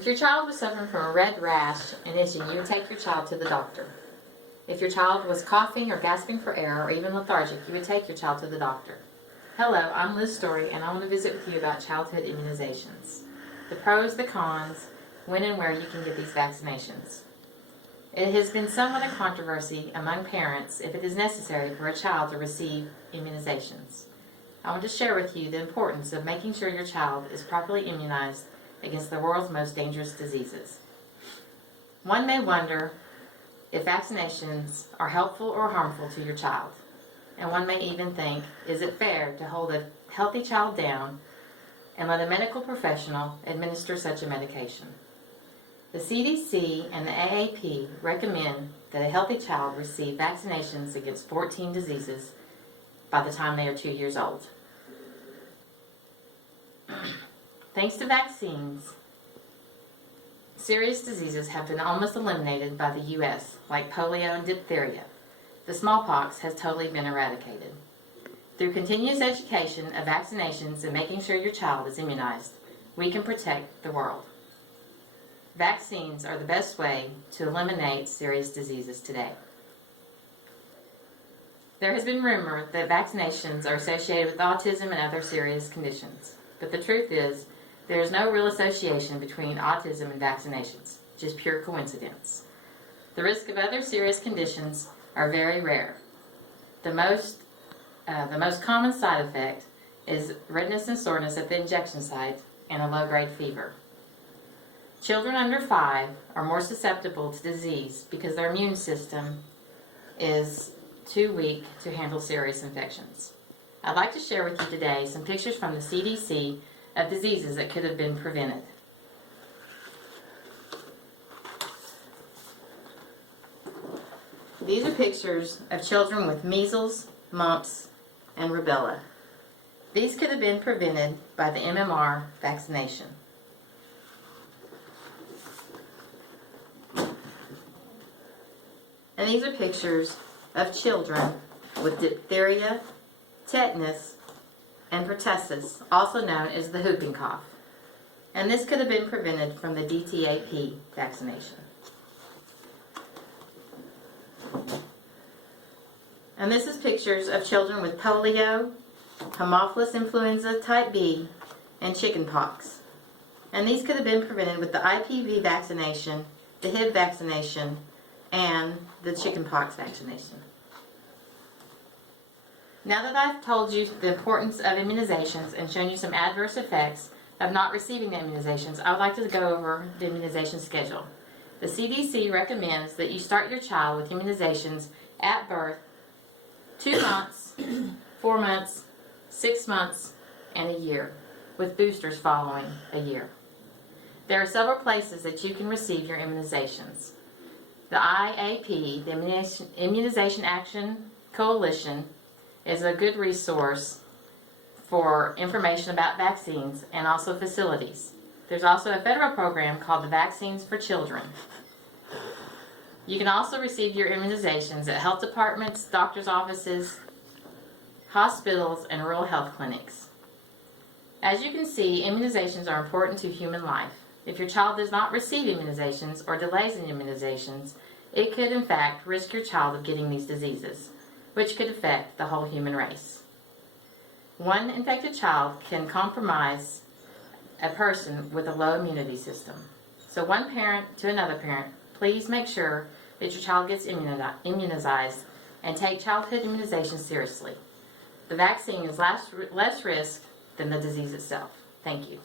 If your child was suffering from a red rash and itching, you would take your child to the doctor. If your child was coughing or gasping for air or even lethargic, you would take your child to the doctor. Hello, I'm Liz Story, and I want to visit with you about childhood immunizations. The pros, the cons, when and where you can get these vaccinations. It has been somewhat a controversy among parents if it is necessary for a child to receive immunizations. I want to share with you the importance of making sure your child is properly immunized against the world's most dangerous diseases. One may wonder if vaccinations are helpful or harmful to your child. And one may even think, is it fair to hold a healthy child down and let a medical professional administer such a medication? The CDC and the AAP recommend that a healthy child receive vaccinations against 14 diseases by the time they are 2 years old. Thanks to vaccines, serious diseases have been almost eliminated by the U.S., like polio and diphtheria. The smallpox has totally been eradicated. Through continuous education of vaccinations and making sure your child is immunized, we can protect the world. Vaccines are the best way to eliminate serious diseases today. There has been rumor that vaccinations are associated with autism and other serious conditions, but the truth is, there is no real association between autism and vaccinations, just pure coincidence. The risk of other serious conditions are very rare. The most common side effect is redness and soreness at the injection site and a low-grade fever. Children under 5 are more susceptible to disease because their immune system is too weak to handle serious infections. I'd like to share with you today some pictures from the CDC of diseases that could have been prevented. These are pictures of children with measles, mumps, and rubella. These could have been prevented by the MMR vaccination. And these are pictures of children with diphtheria, tetanus, and pertussis, also known as the whooping cough. And this could have been prevented from the DTaP vaccination. And this is pictures of children with polio, Haemophilus influenza type B, and chickenpox. And these could have been prevented with the IPV vaccination, the HIV vaccination, and the chickenpox vaccination. Now that I've told you the importance of immunizations and shown you some adverse effects of not receiving the immunizations, I would like to go over the immunization schedule. The CDC recommends that you start your child with immunizations at birth 2 months, 4 months, 6 months, and a year, with boosters following a year. There are several places that you can receive your immunizations. The IAP, the Immunization Action Coalition, is a good resource for information about vaccines and also facilities. There's also a federal program called the Vaccines for Children. You can also receive your immunizations at health departments, doctor's offices, hospitals, and rural health clinics. As you can see, immunizations are important to human life. If your child does not receive immunizations or delays in immunizations, it could in fact risk your child of getting these diseases, which could affect the whole human race. One infected child can compromise a person with a low immunity system. So one parent to another parent, please make sure that your child gets immunized and take childhood immunization seriously. The vaccine is less risk than the disease itself. Thank you.